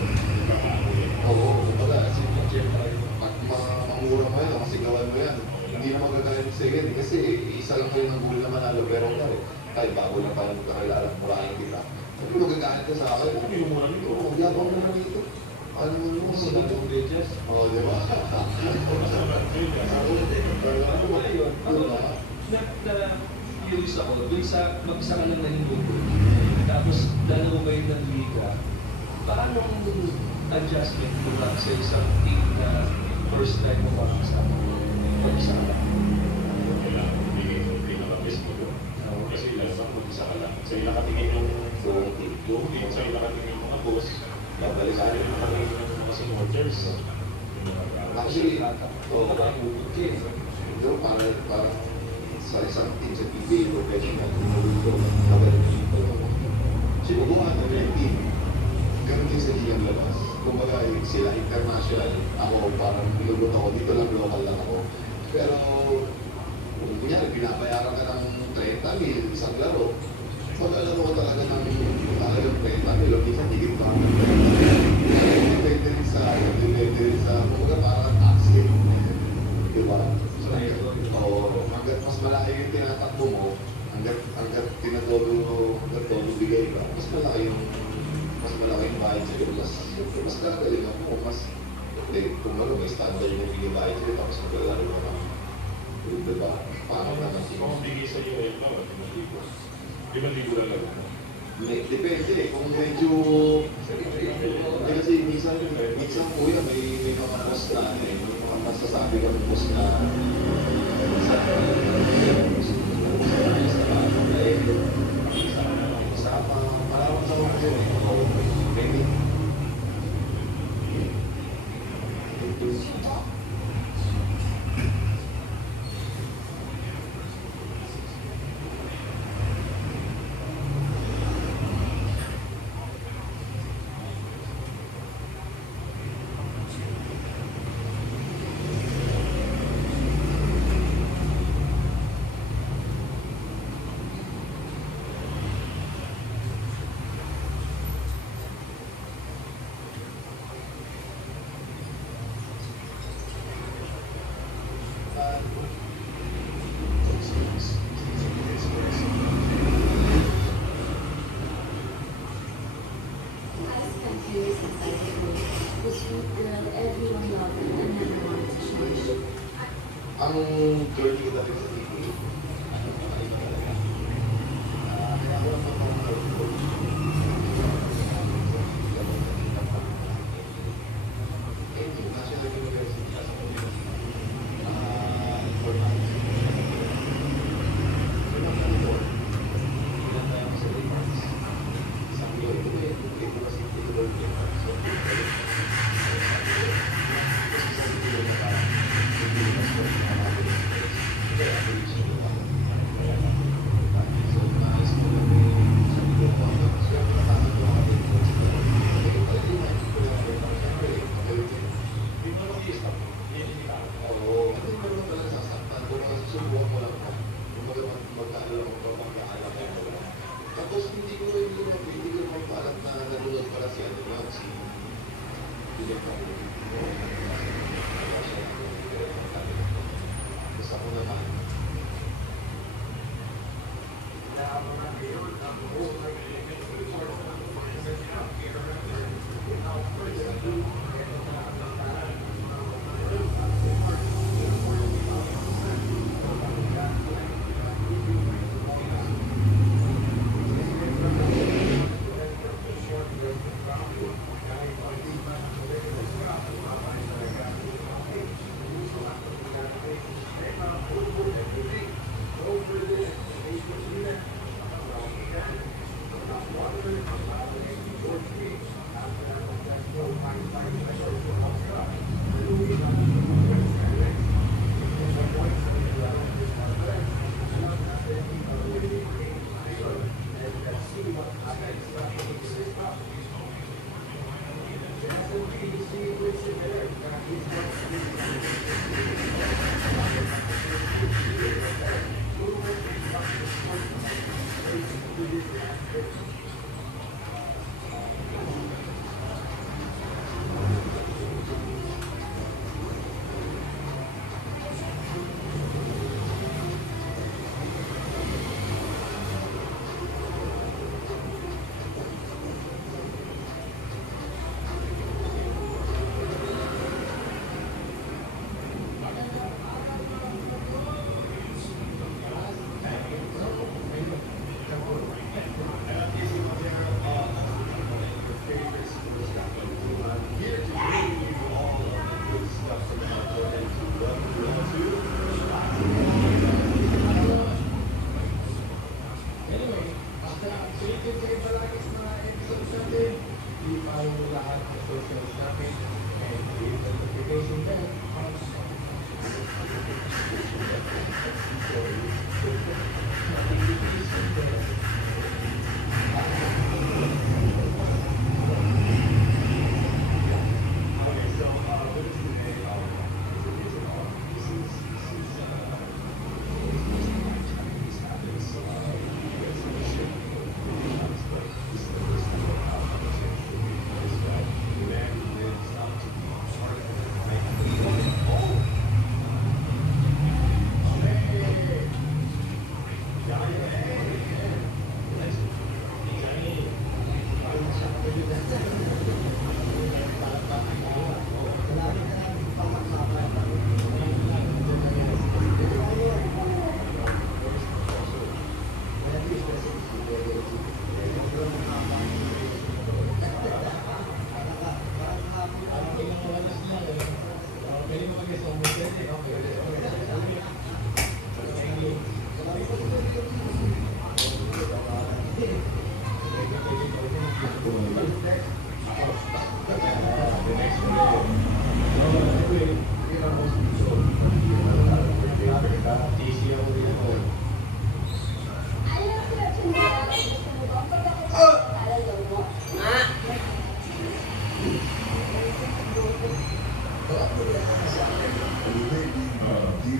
Oo, kumbaga, pag mangura mo yan, masigawan mo yan, hindi na magagalit sa yan. Kasi isa lang kayo ng goal na manalo, pero kahit bago lang tayo magkakilala, murahin kita. Sabi mo, magagalit ka sa akin. Ano yung mura nito? Magyabang naman dito. Ano mo mo sa dito? Oo, di ba? Ano ba yun? Na-curious ako, dun sa mag-isa ka lang nahinugo. Tapos, dalawa ba yung nag-liga? Paano ang adjustment mo lang sa isang team na first time mo makakasama? Mag-isa ka lang. Kailangan bigay mo pinaka-best mo doon. Kasi lalabang mag-isa ka lang. Sa'yo nakatingin yung buong team, sa'yo nakatingin yung mga boss, sa'yo nakatingin yung mga supporters. Actually, Oo, nakakubot ka eh. pero parang sa isang team sa PBA professional, ito, magaling. Sinubukan ng yung team. Ganun din sa ligang labas. Kumbaga, sila international. Ako, parang binugot ako. Dito lang, local lang ako. Pero, kung kunyari, pinabayaran ka ng 30,000 isang laro. Paglalaro ko talaga ng talagang 30,000, o minsan higit pa ng 30,000. Depende rin sa, kumbaga parang taxi. Di ba? Hanggat mas malaki yung tinatakbo mo, hanggat tinatodo bigay ka, mas malaki yung bayad sa'yo. Mas gagaling ako, kung ano, may standard yung binibayad sa'yo, tapos maglalaro mo na. Diba? Paano naman Kung bigay sa'yo ay ito, 5,000. 5,000 lang. Depende kung medyo kasi minsan kuya may mga boss na may mga masasabi ka ng boss na sa malawak sa mga yun maybe I spent years inside the room. The sweet girl everyone loved and never wanted to change. ang journey ko dati sa TV, kaya ako lang National University as informatics. Thank you.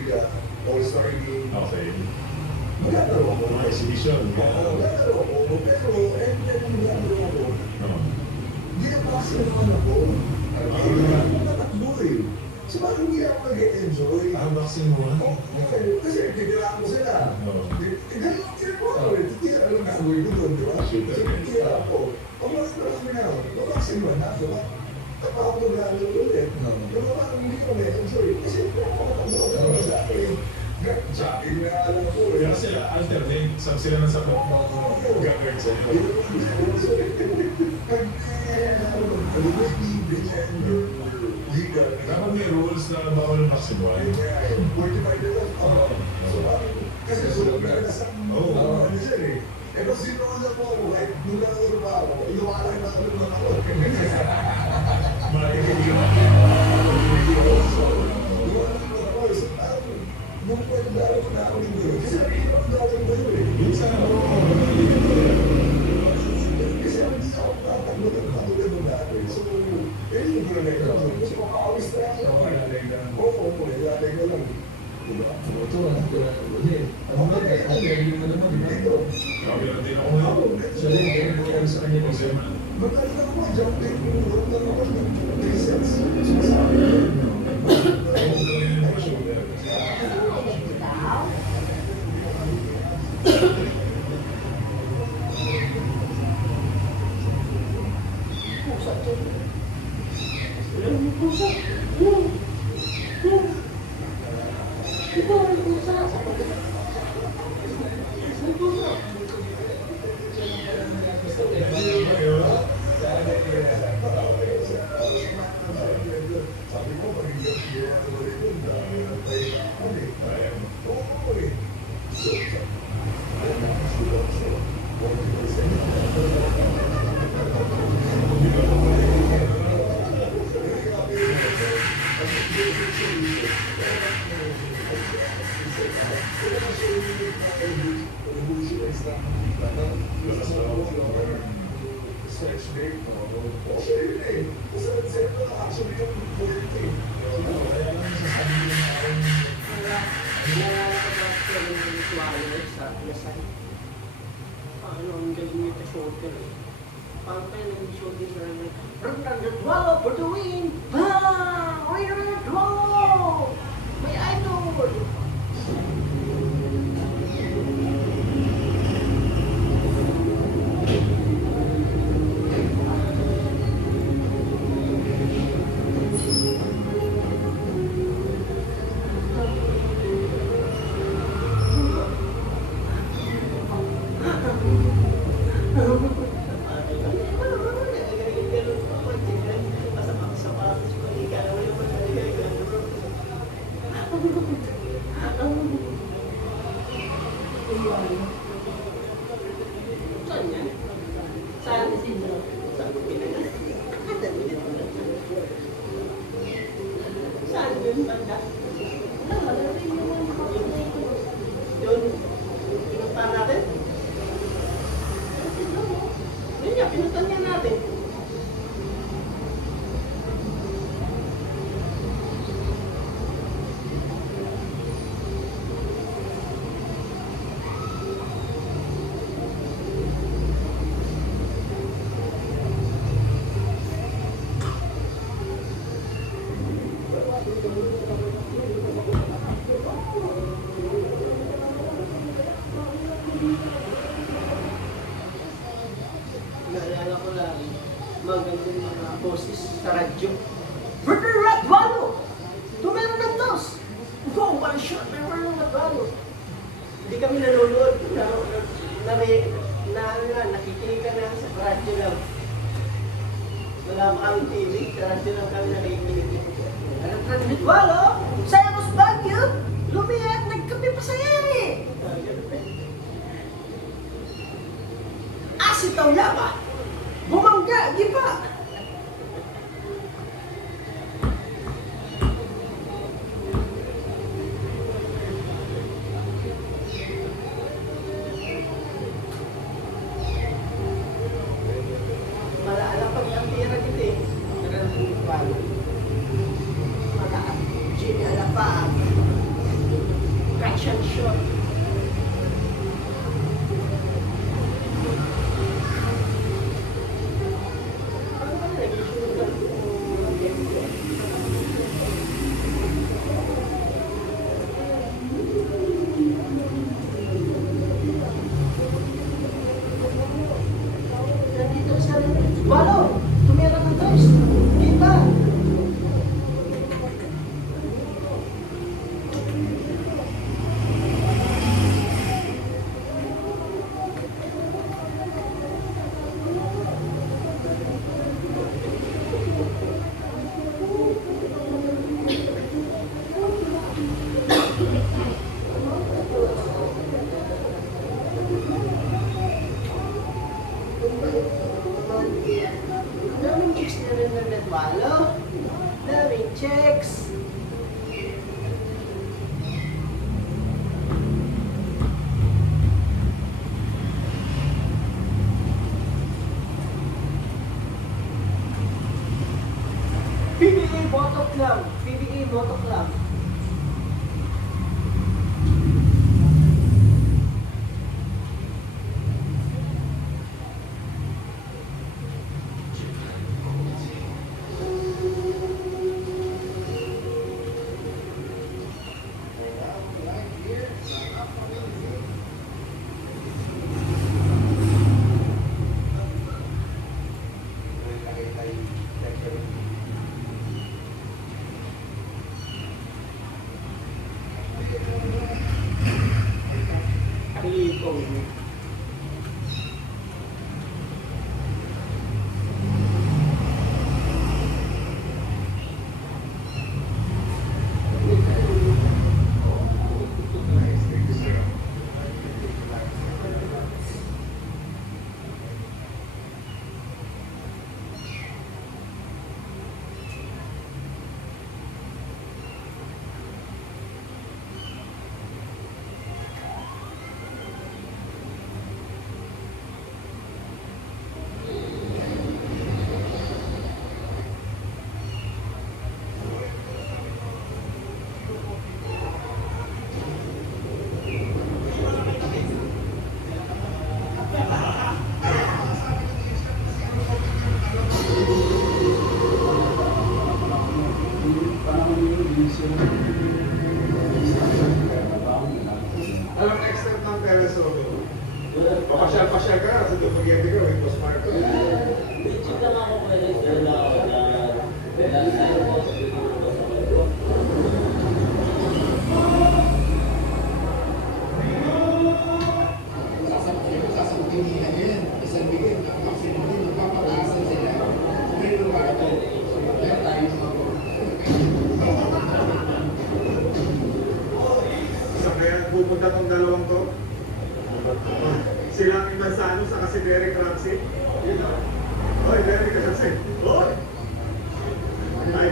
Liga, All-Star Game. Okay. Maglalaro ako. Mga exhibition. Oo, maglalaro ako. Pero, every time maglalaro ako, No. hindi na maximum naman ako. Hindi ako natakbo eh. So bakit hindi ako nag-enjoy? Vaccine mo ha? Kasi titirahan ko sila. Oo. Ganun ang tira ko. Titira alam na gawin ko doon, di ba? Shooter. So titira ako. Pag marami na ako, mabaksin mo na ako. Tapos ako maglalaro ulit. Pero parang hindi ko na-enjoy. Kasi ako matatakbo ako dati. Jogging na alam ko. Kaya sila alternate. Sila ng sapat. Gagawin sa iyo. Dapat may rules na bawal ang vaccine mo. Kasi sulog na nasa Oo. ano siya eh. Eh kung sino na po ako, kahit nung nanonood pa ako, inuwalan na ako ng ako. Makikigilan. Inuwalan na ako. So parang, nung pwede ko na ako nito. Kasi nakikita ko dati ko yun eh. Minsan ako, Kasi hindi ako tatakbo ng katulad ng dati. So, yun yung gulay ko. Kasi makakawis na ako. Oo, naglalay na lang. Diba? Ito na, ano ba kaya? Ano mo naman dito? kabilang din ako ngayon. So, yun yung sa kanya Kasi man, magkano lang ako, jumping, huwag lang ako ng 3 cents. Sumasabi. ako lang yung shoulder. Pusa to. Alam mo, pusa. Ito, ang pusa. Ang pusa. Sabi ko, pag-iyak niya, ano rin yun, dahil tayo na ako eh. Oo eh. So, alam mo, sila ko, 40%. Stretch break, okay eh. Kasi actually yung 40. Kaya lang sasabi nila na ako Nalala ko na siya ng ritualo sa lasal. Paano ang galing niya sa shoulder eh. Paano tayo nag-shoulder na rin? Ronald Ritualo for the win! Bang! Ronald Ritualo! May idol! Saan yan? Saan? Saan yun banda? Yun. Pinunta natin? Yun nga, pinunta niya natin. Naalala ko lang, magandang mga boses sa radyo. Brother Radwalo! Tumero ng dos! Wow, one shot, Brother Radwalo! Hindi kami nanonood. Nakikinig ka na sa radyo lang. Wala pa kami TV, sa radyo lang kami nakikinig. Brother Radwalo! Sayang Baguio! Lumiyak, nagkape pa sa ere! Asitaw yama! Bumangga, di ba? Malaala pag ang tira dito eh. Maraming walo. Malaala. Jimmy Alapag. shot shot. Nandito sa Balo! Tumira ng guys! Kita! Daming chicks na rin na nagbalo. Daming chicks. PBA Moto Club. PBA Moto Club. Alam extent ng Tereso. Papasyal-pasyal ka sa Dumaguete ka, with Boss Marco. Saan kaya pupunta tong dalawang to? Silang Imanzano sa kasi Derek Ramsey. Hoy, Derek Ramsey. Hoy! Ay!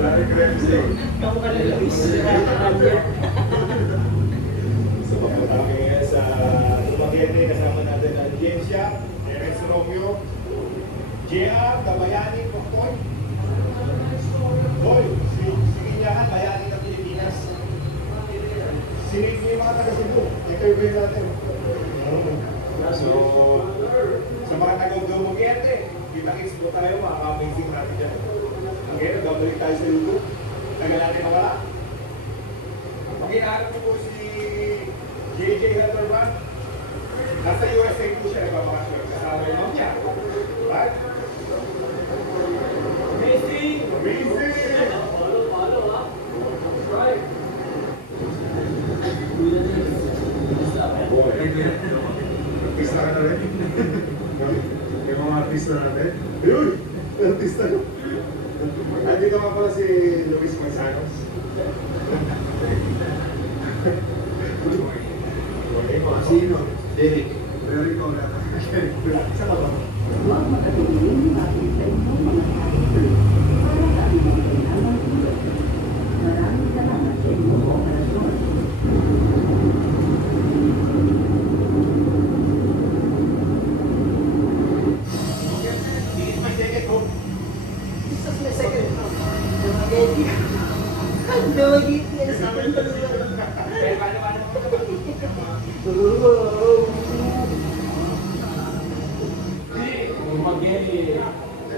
Derek Ramsey. Kamu kan lebih So, papunta kami ngayon sa Dumaguete. Kasama natin ang James Yap, Terence Romeo, JR, Kabayani, Poktoy. Hoy, si Kinyahan, Bayani ng Pilipinas. Sinig mo yung mga taga-Cebu. Interview natin. So, sa mga taga-Dumaguete, kita-kits po tayo, makaka-amazing natin dyan. Ngayon, gabalik tayo sa YouTube. Tagal natin nawala. Pag-inaarap mo po si JJ Letterman. Nasa USA po siya, nagpapakasyon. Kasama yung mom niya. Right? Amazing! Amazing! Right! Boy, artista ka na rin. Yung mga artista natin. Yun! Artista na. Andito nga pala si Luis Manzanos. Sino? Derek. Derek ko na. Isa ka ba? Huwag makatulong bakit sa inyong mga kahit para sa inyong kailangan tulong. Maraming salamat sa inyong kooperasyon. This is my second time. Lumagit niya sa akin.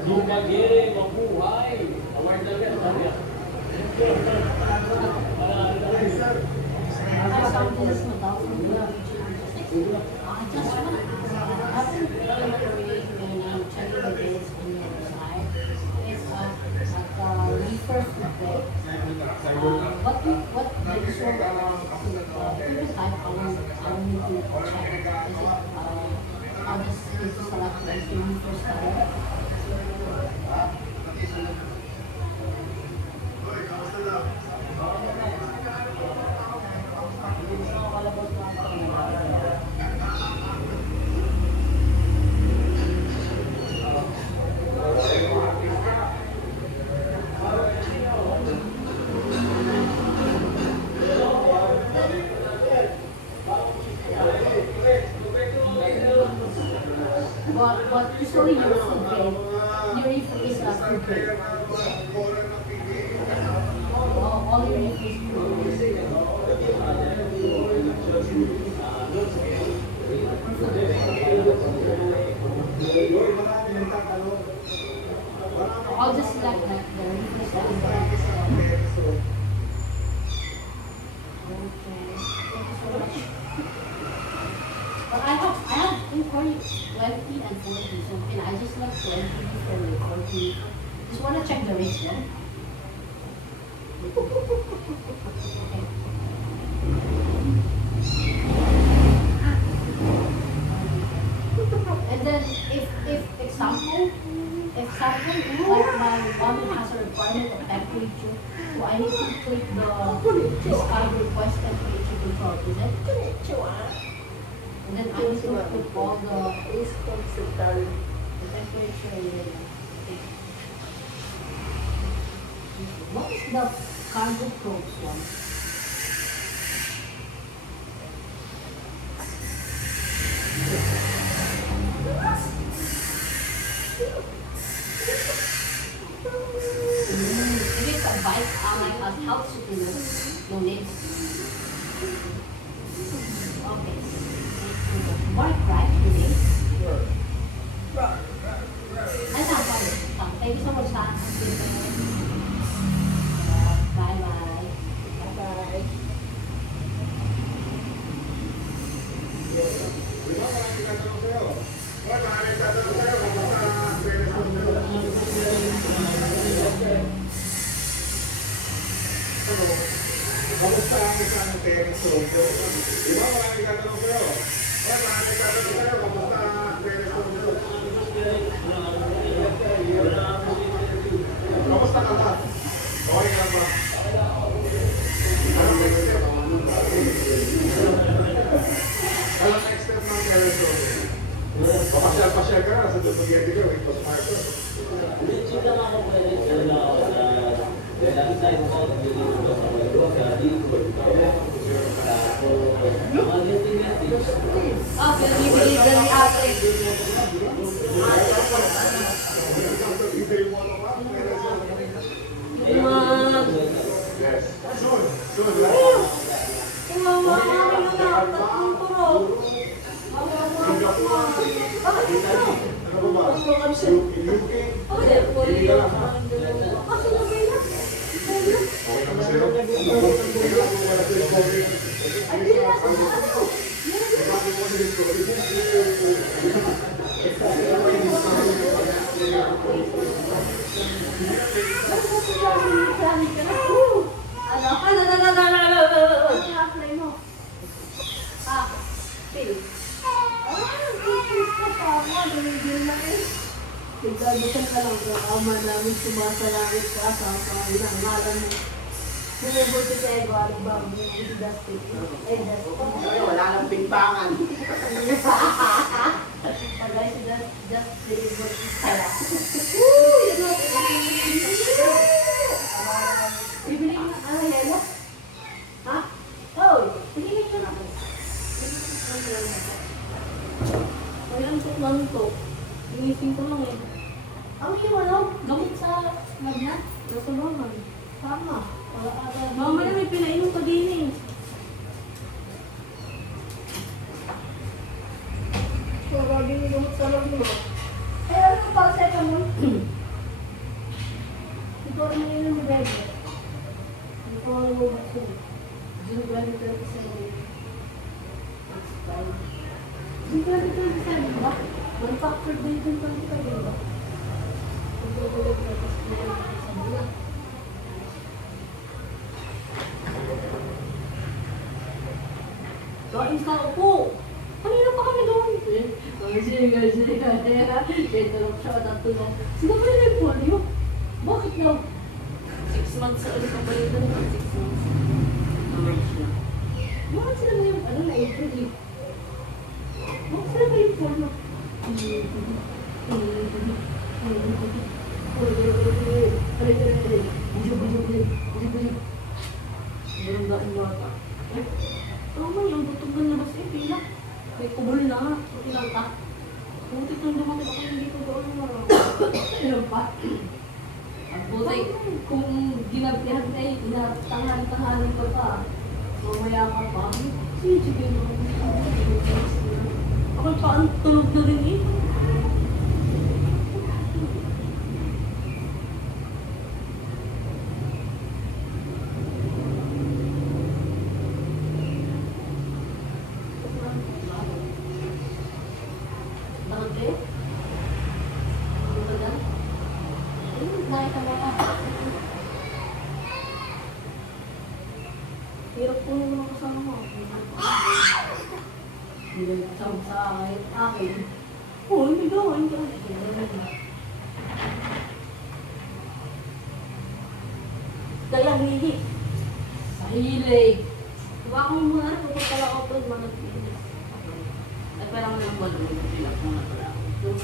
Lumagere, mabuhay. Award na rin. What usually your food grade, your reef is a food grade. All your reef is food grade. I'll just select that the reef is okay, thank you so much. But I have inquiry 20 and 40, so can I just like 20 for like 40? Just wanna check the rates, yeah? Okay. And then if example, like my one has a requirement of temperature, so I need to click the discard request temperature control, is it? And then I need to put all the temperature in. What is the cargo probes one? If it's a bike, like a helps you to donate. Okay. Work right today. Ay, thank you so much, ha? Bye-bye. Bye-bye. Kamusta ang isang terrace road? Di ba maraming tatanong sa'yo? Maraming tatanong sa'yo, kamusta ang terrace road? Kamusta ka ba? Okay ka ba? Anong next step? Anong next step ng terrace road? Papasyal-pasyal ka na sa Dubuguete ka, with Post Marcos. Chika lang ako pwede na ako sa lagi tayo sa dito sa mga dito. Ah, pero bibili dyan ni ate. Yes. Soon. Kumawa kami ng tatlong turok. Bakit ito? Ano ba? UK? Kasi lagay na. Okay naman sa'yo? Ay, di na sa ano. Apply mo. Ah, Phil. Nagdadasal ka lang sa ama namin sumasalangit ka sa pangalan mo. Bumubuti sa ego, ano ba? Bumubuti sa Dustin. Eh, Dustin. Wala nang pingpangan. Pagay si Dustin, bumubuti sa'yo. Woo! Yun mo. Bibili mo, ano, yelo? Ha? Oh, tingin ka na. Walang tuklang to. Inising ko lang eh. Ang iyo ano? Gamit sa magna? Nasa bahan. Tama. Wala ata. Mamaya may pinainom ka din eh. So, lagi yung gamot sa loob mo. Eh, ano yung paracetamol? Ito rin yun yung bebe. Ito ang lumabas yun. June 2027. That's fine. June 2027 ba? Manufactured date yung 2027 ba? Ito yung ulit na tapos June 2027 na. Kain sa upo. Kanina pa kami doon. Kasi. Ito lang siya, tatulong. Sino ba yung polio? Bakit daw? 6 months sa ulit ang balik doon. 6 months. March na. Bakit sila ba yung, ano, na-April eh? Bakit sila ba yung polio? Meron ba ang bata? Eh, tama yung butog na labas eh. Pila. May kubol na. Tinangka. Buti nang dumakit ako hindi ko doon. Meron pa? Ang buti, kung ginabihan ay tanghali-tanghali ka pa. Mamaya ka pa. Sige mo. Ako pa ang tulog na rin eh. Bakit eh? Ano ba dyan? Nakita mo ka. Hirap po naman ang kasama mo. Hindi na kasama sa akin. Oo, hindi gawin ka. Kaya hihi. Sa hilig. Diba kung muna rin, kung pala ako pwede managpilis. Ay, parang nalang balon, pilak mo na pala. Yung